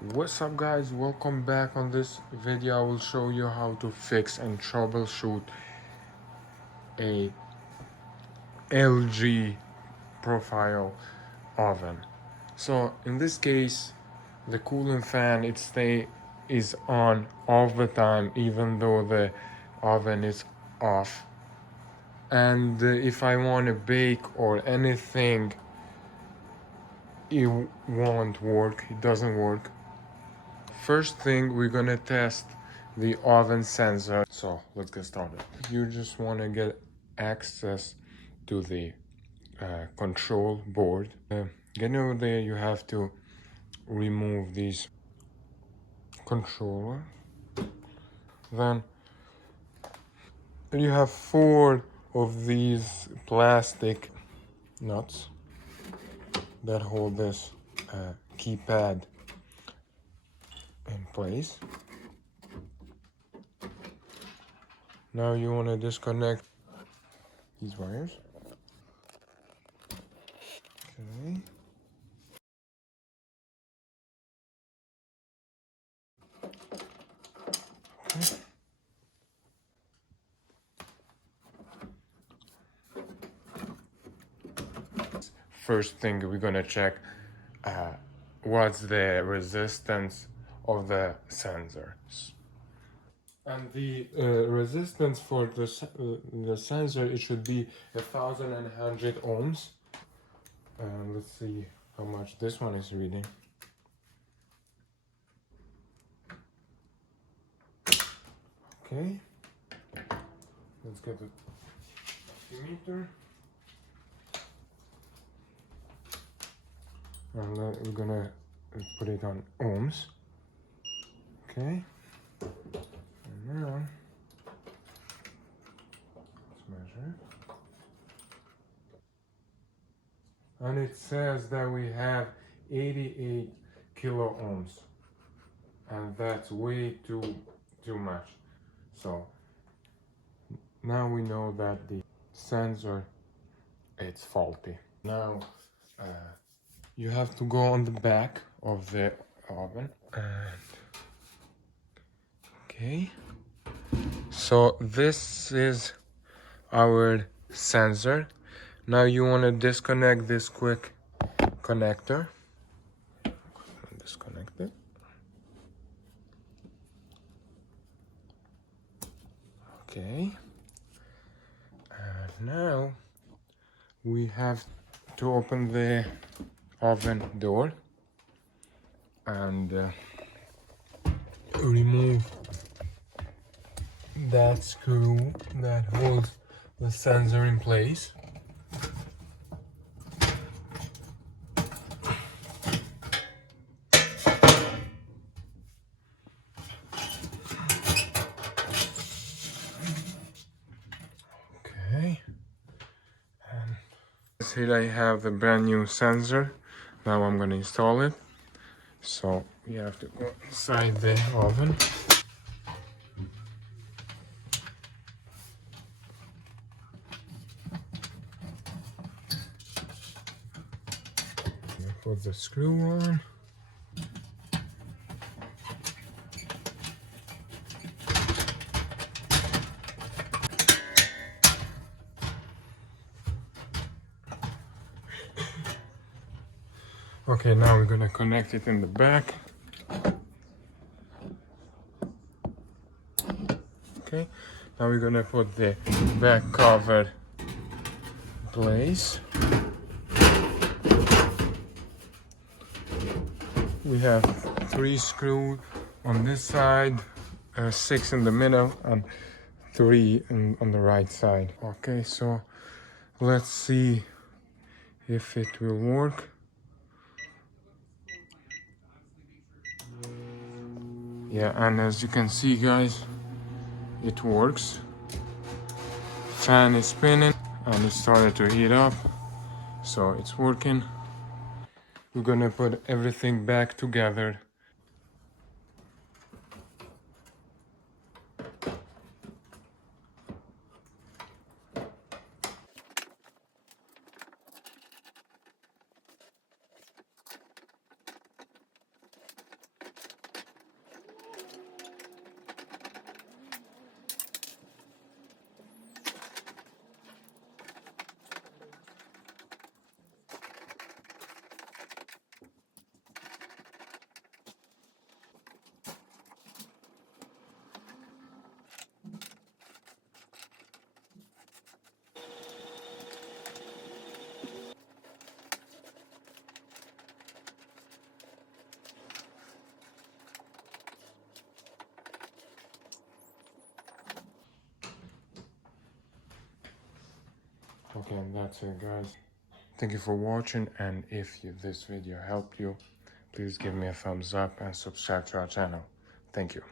What's up guys, welcome back. On this video I will show you how to fix and troubleshoot a LG profile oven. So in this case the cooling fan is on all the time even though the oven is off, and if I want to bake or anything it won't work, it doesn't work. First thing, we're gonna test the oven sensor. So let's get started. You just want to get access to the control board. Getting over there, you have to remove these controller. Then you have 4 of these plastic nuts that hold this keypad in place. Now you want to disconnect these wires. Okay. First thing we're gonna check what's the resistance of the sensors. And the resistance for the sensor, it should be 1100 ohms. And let's see how much this one is reading. Okay, let's get the meter. And we're gonna put it on ohms. Okay, and now let's measure. And it says that we have 88 kilo ohms, and that's way too much. So now we know that the sensor it's faulty. Now you have to go on the back of the oven. And okay, so this is our sensor. Now you want to disconnect this quick connector. Disconnect it. Okay, and now we have to open the oven door and remove that screw that holds the sensor in place. Okay, and here I have the brand new sensor. Now I'm going to install it. So we have to go inside the oven. Put the screw on. Okay, now we're gonna connect it in the back. Okay, now we're gonna put the back cover in place. We have 3 screws on this side, 6 in the middle, and 3 on the right side. Okay, so let's see if it will work. Yeah, and as you can see guys, it works. Fan is spinning and it started to heat up, so it's working. We're gonna put everything back together. Okay, and that's it, guys. Thank you for watching, and if this video helped you, please give me a thumbs up and subscribe to our channel. Thank you.